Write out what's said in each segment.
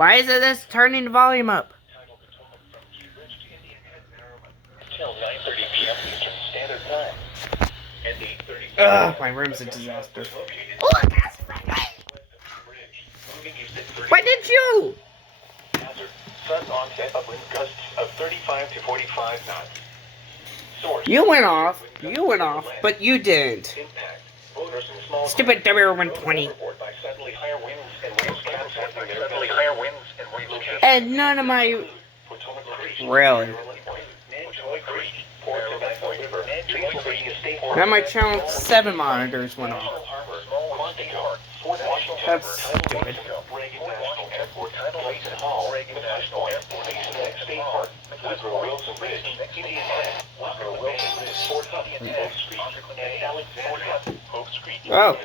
Why is it this turning the volume up? Until 9:30 p.m. Eastern Standard Time. And 8:30 Ugh, my room's a disaster. Why did you? Sudden onset of wind gusts of 35 to 45 knots. Source. You went off, but you didn't. Impact. Stupid WR120. And none of my... Really? Now my channel 7 monitors went off. That's stupid. Oh.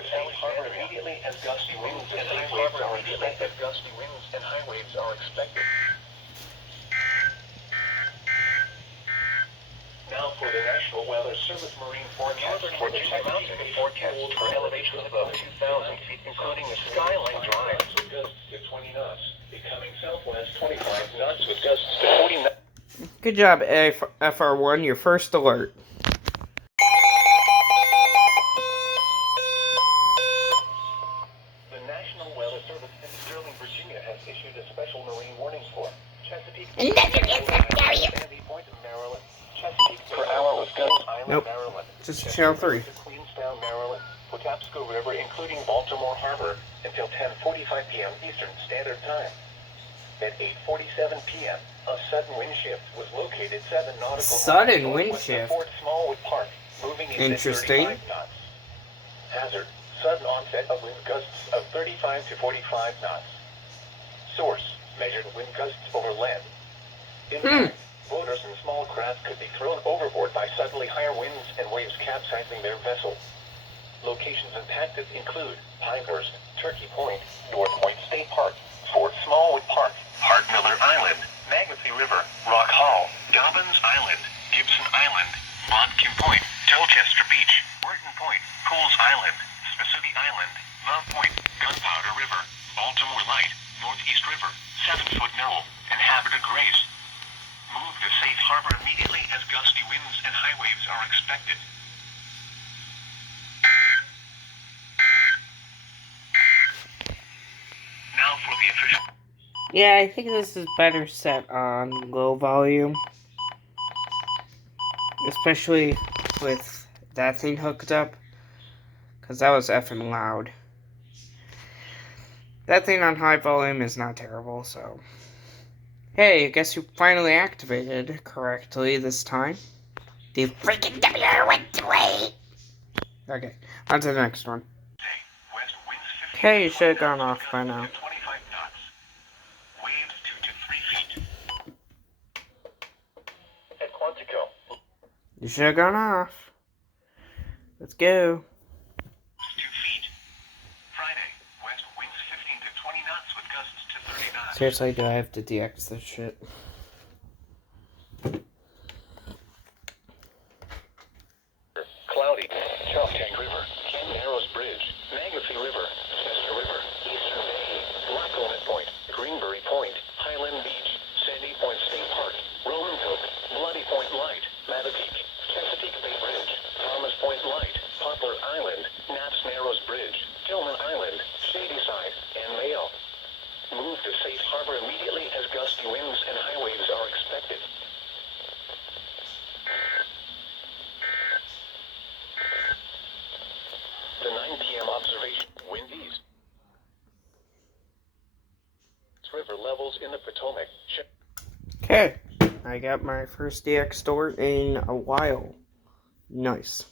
Now for the National Weather Service Marine forecast for the mountain forecast for elevations above 2,000 feet, including a skyline drive with gusts to 20 knots, becoming southwest 25 knots with gusts to 40 knots. Good job, FR1, your first alert. The National Weather Service in Sterling, Virginia has issued a special marine warning for Chesapeake, Sandy Point, Maryland, Chesapeake per hour with gusts, Island, Maryland, Just channel 3. Queenstown, Maryland, Patapsco River, including Baltimore Harbor, until 10:45 p.m. Eastern Standard Time. At 8:47 p.m., a sudden wind shift was located 7 nautical Sudden miles wind west of shift? Fort Smallwood Park, moving in Interesting. 35 knots. Hazard: sudden onset of wind gusts of 35 to 45 knots. Source: measured wind gusts over land. Impact: boaters and small craft could be thrown overboard by suddenly higher winds and waves capsizing their vessel. Locations impacted include Pinehurst, Turkey Point, North Point State Park, Fort Smallwood Park, Hart Miller Island, Magothy River, Rock Hall, Dobbins Island, Gibson Island, Bodkin Point, Telchester Beach, Wharton Point, Coles Island, Spississippi Island, Love Point, Gunpowder River, Baltimore Light, Northeast River, 7-foot Knoll, and Habitat Grace. Move to safe harbor immediately as gusty winds and high waves are expected. Now for the official... Yeah, I think this is better set on low volume. Especially with that thing hooked up. Because that was effing loud. That thing on high volume is not terrible, so... Hey, I guess you finally activated correctly this time. The freaking WR120! Okay, on to the next one. Okay, you should have gone off by now. You should have gone off. Let's go. 2 feet. Friday, west winds 15 to 20 knots with gusts to 30 knots. Seriously, do I have to DX this shit? Cloudy. Choptank River, Ken Narrows Bridge, Magothy River, Chester River, Eastern Bay, Lockwood Point, Greenberry Point, Highland Beach, Sandy Point State Park, Roanoke, Bloody Point Light, Mattapique, Chesapeake Bay Bridge, Thomas Point Light, Poplar Island, Knapp's Narrows Bridge, Tillman Island, Shadyside, and Mayo. Move to safe harbor immediately as gusty winds and high waves are expected. The 9 p.m. observation, wind east. River levels in the Potomac. Okay, I got my first DX store in a while. Nice.